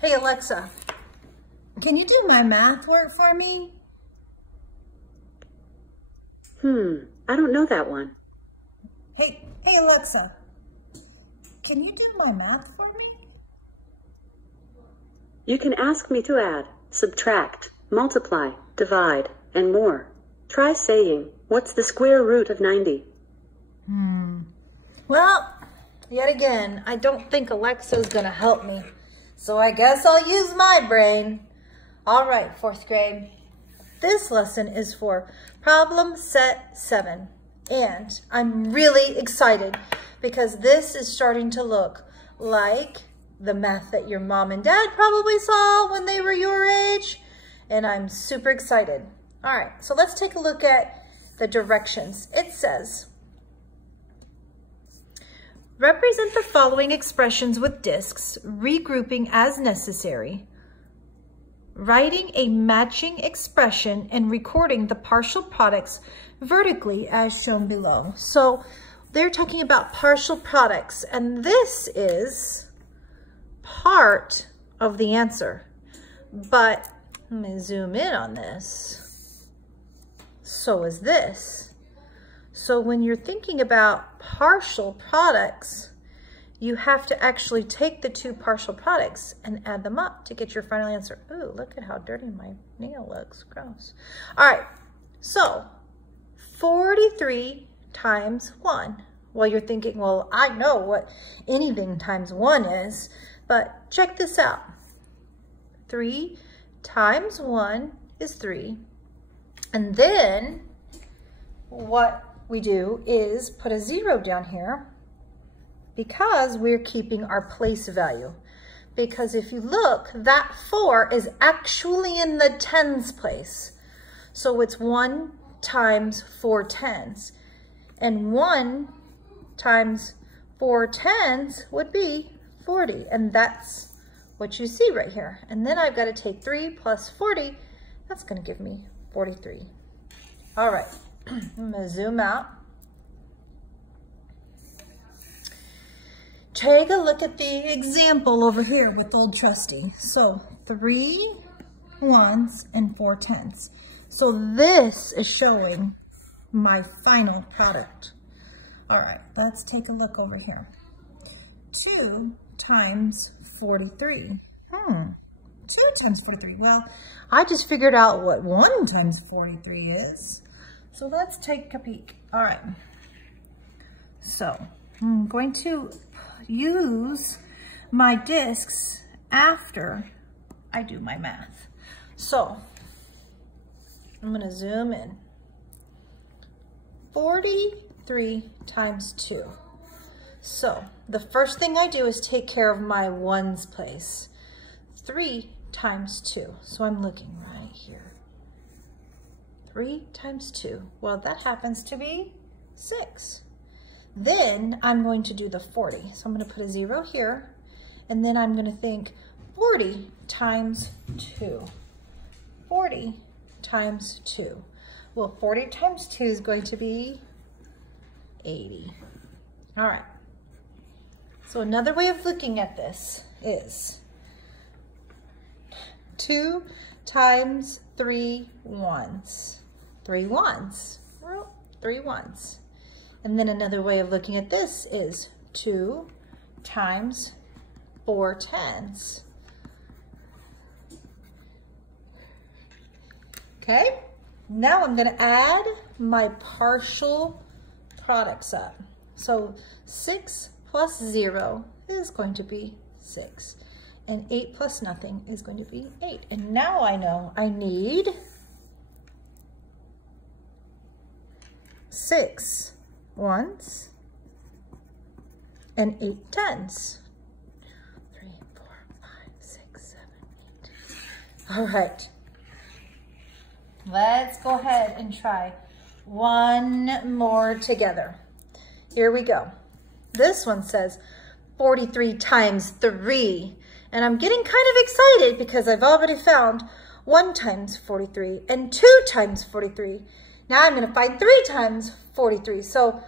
Hey Alexa, can you do my math work for me? I don't know that one. Hey Alexa, can you do my math for me? You can ask me to add, subtract, multiply, divide, and more. Try saying, what's the square root of 90? Well, yet again, I don't think Alexa's gonna help me. So I guess I'll use my brain. All right, fourth grade. This lesson is for problem set 7. And I'm really excited because this is starting to look like the math that your mom and dad probably saw when they were your age. And I'm super excited. All right, so let's take a look at the directions. It says, represent the following expressions with discs, regrouping as necessary, writing a matching expression and recording the partial products vertically as shown below. So they're talking about partial products, and this is part of the answer. But let me zoom in on this. So is this. So when you're thinking about partial products, you have to actually take the two partial products and add them up to get your final answer. Ooh, look at how dirty my nail looks. Gross. All right, so 43 times 1. Well, you're thinking, well, I know what anything times 1 is, but check this out. 3 times 1 is 3. And then what we do is put a 0 down here because we're keeping our place value. Because if you look, that 4 is actually in the tens place. So it's 1 times 4 tens. And 1 times 4 tens would be 40. And that's what you see right here. And then I've got to take 3 plus 40. That's going to give me 43. All right. I'm going to zoom out. Take a look at the example over here with Old Trusty. So 3 1s and 4 10s. So this is showing my final product. All right, let's take a look over here. 2 times 43. 2 times 43. Well, I just figured out what 1 times 43 is. So let's take a peek. All right. So I'm going to use my discs after I do my math. So I'm going to zoom in. 43 times 2. So the first thing I do is take care of my ones place. 3 times 2. So I'm looking right here. 3 times 2. Well, that happens to be 6. Then I'm going to do the 40. So I'm going to put a 0 here. And then I'm going to think 40 times 2. 40 times 2. Well, 40 times 2 is going to be 80. All right. So another way of looking at this is 2 times 3 1s. 3 1s. Well, 3 1s. And then another way of looking at this is 2 times 4 10s. Okay, now I'm going to add my partial products up. So 6 plus 0 is going to be 6. And 8 plus nothing is going to be 8. And now I know I need 6 1s and 8 10s. 3, 4, 5, 6, 7, 8. All right. Let's go ahead and try one more together. Here we go. This one says 43 times 3. And I'm getting kind of excited because I've already found 1 times 43 and 2 times 43. Now I'm going to find 3 times 43. So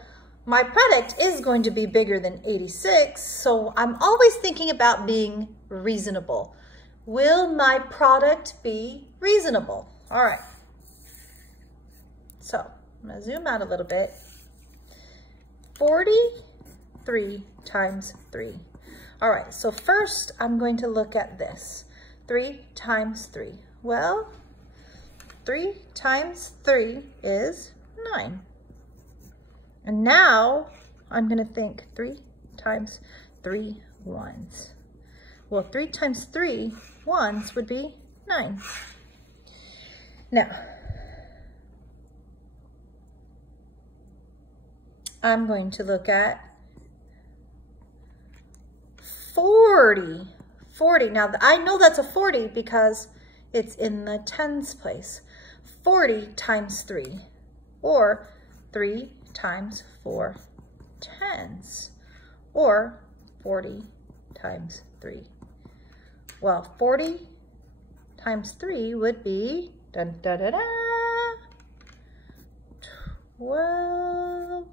my product is going to be bigger than 86. So I'm always thinking about being reasonable. Will my product be reasonable? All right. So I'm going to zoom out a little bit. 43 times 3. All right, so first I'm going to look at this. 3 times 3. Well, 3 times 3 is 9. And now I'm going to think 3 times 3 ones. Well, 3 times 3 ones would be 9. Now, I'm going to look at 40. 40. Now, I know that's a 40 because it's in the tens place. 40 times 3, or 3 times 4 tens, or 40 times 3. Well, 40 times 3 would be, dun, da, da, da, 12.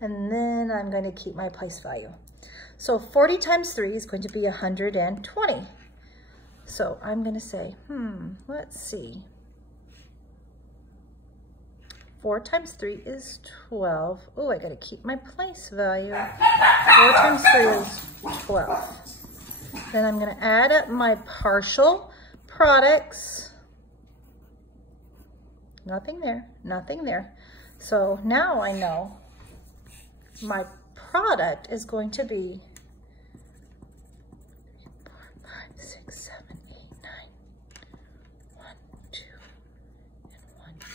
And then I'm going to keep my place value. So 40 times 3 is going to be 120. So I'm going to say, let's see. 4 times 3 is 12. Oh, I got to keep my place value. 4 times 3 is 12. Then I'm going to add up my partial products. Nothing there, nothing there. So now I know my product is going to be 4, 5, 6, 7, 8, 9, 1, 2,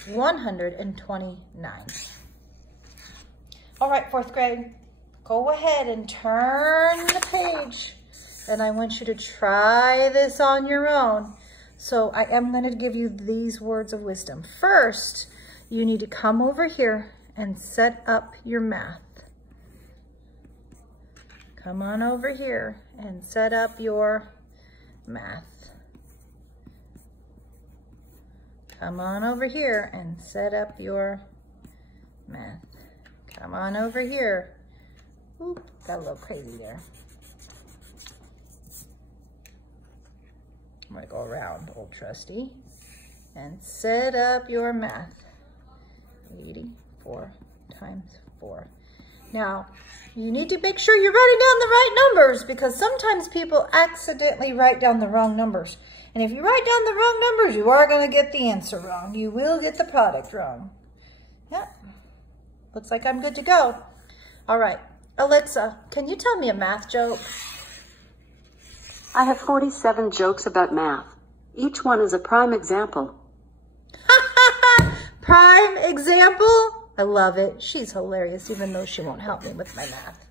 and 1, 129. All right, 4th grade, go ahead and turn the page. And I want you to try this on your own. So I am going to give you these words of wisdom. First, you need to come over here and set up your math. Come on over here and set up your math. Come on over here and set up your math. Come on over here. Oop, got a little crazy there. I'm gonna go around, old trusty, and set up your math. 84 times 4. Now, you need to make sure you're writing down the right numbers because sometimes people accidentally write down the wrong numbers. And if you write down the wrong numbers, you are going to get the answer wrong. You will get the product wrong. Yeah, looks like I'm good to go. All right, Alexa, can you tell me a math joke? I have 47 jokes about math. Each one is a prime example. Prime example? I love it. She's hilarious, even though she won't help me with my math.